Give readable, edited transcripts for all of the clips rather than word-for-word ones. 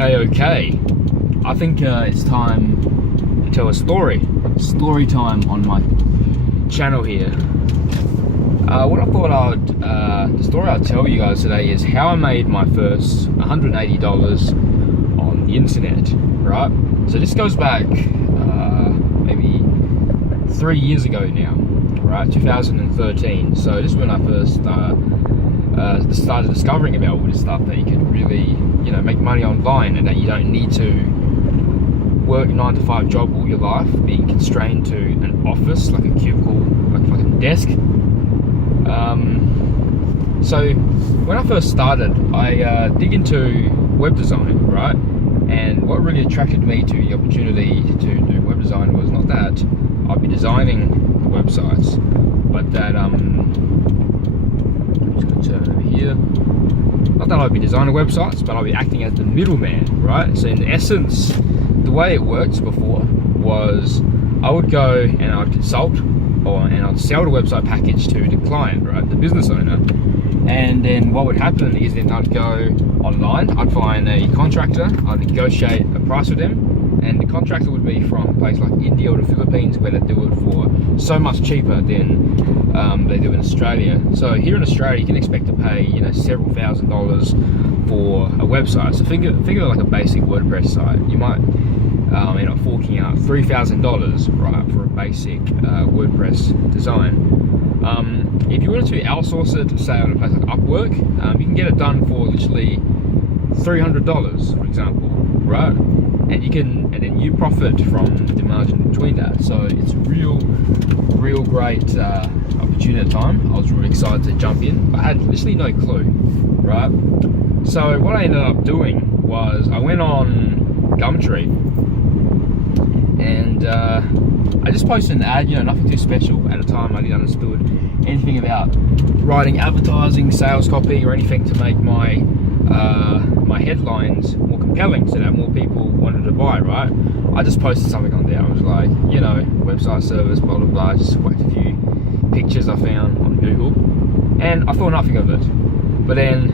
Okay. I think it's time to tell a story. Story time on my channel here. The story I'll tell you guys today is how I made my first $180 on the internet, right? So this goes back maybe 3 years ago now, right? 2013. So this is when I first started discovering about all this stuff, that you can really, make money online, and that you don't need to work a 9-to-5 job all your life, being constrained to an office, like a cubicle, like a desk. So when I first started, I dig into web design, right? And what really attracted me to the opportunity to do web design was not that I'd be designing websites, but that I'm just going to turn over here. Not that I'd be designing websites, but I'd be acting as the middleman, right? So in essence, the way it worked before was I would go and I'd consult, and I'd sell the website package to the client, right, the business owner. And then what would happen is then I'd go online, I'd find a contractor, I'd negotiate a price with them, and the contractor would be from a place like India or the Philippines, where they do it for so much cheaper than they do in Australia. So here in Australia, you can expect to pay several $1,000s for a website. So think of it like a basic WordPress site. You might end up forking out $3,000, right, for a basic WordPress design. If you wanted to outsource it, say on a place like Upwork, you can get it done for literally $300, for example, right? And then you profit from the margin between that. So it's real great opportunity at the time. I was really excited to jump in, but I had literally no clue, right? So what I ended up doing was I went on Gumtree, and I just posted an ad, nothing too special. At the time, I didn't understood anything about writing advertising, sales copy, or anything to make my headlines more compelling, so that more people wanted to buy, right? I just posted something on there. I was like, website service, blah blah blah. Just whacked a few pictures I found on Google, and I thought nothing of it. But then,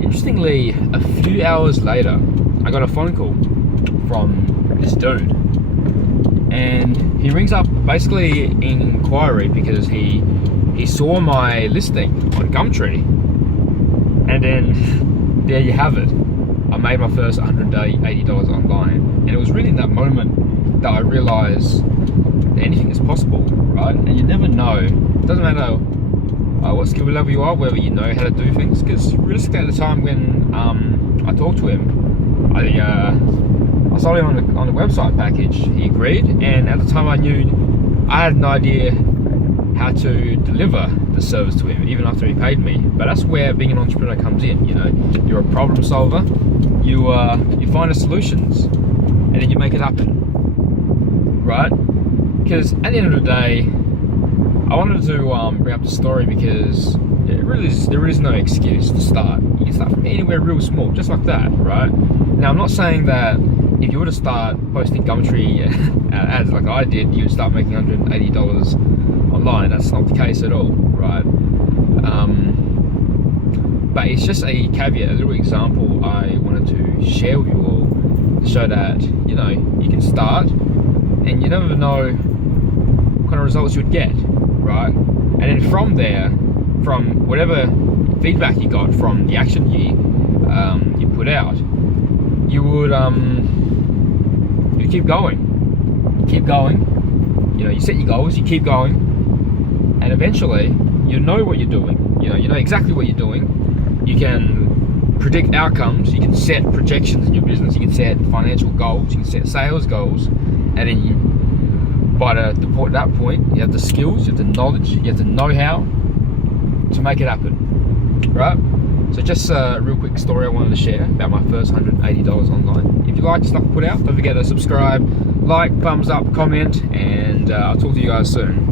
interestingly, a few hours later, I got a phone call from this dude, and he rings up basically in inquiry because he saw my listing on Gumtree, and then there you have it. I made my first $180 online, and it was really in that moment that I realized that anything is possible, right? And you never know. It doesn't matter what skill level you are, whether you know how to do things, because realistically at the time when I talked to him, I sold him on the website package. He agreed, and at the time I had no idea how to deliver the service to him, even after he paid me. But that's where being an entrepreneur comes in. You're a problem solver. You find the solutions, and then you make it happen, right? Because at the end of the day, I wanted to bring up the story because there is no excuse to start. You can start from anywhere real small, just like that, right? Now, I'm not saying that if you were to start posting Gumtree ads like I did, you'd start making $180 online. That's not the case at all, right? But it's just a caveat, a little example I wanted to share with you all, to show that, you can start, and you never know what kind of results you'd get, right? And then from there, from whatever feedback you got from the action you put out, you would you keep going. You set your goals, you keep going, and eventually you know what you're doing. You know exactly what you're doing. You can predict outcomes. You can set projections in your business. You can set financial goals. You can set sales goals, and then by that point, you have the skills, you have the knowledge, you have the know-how to make it happen, right? So just a real quick story I wanted to share about my first $180 online. If you like the stuff I put out, don't forget to subscribe, like, thumbs up, comment, and I'll talk to you guys soon.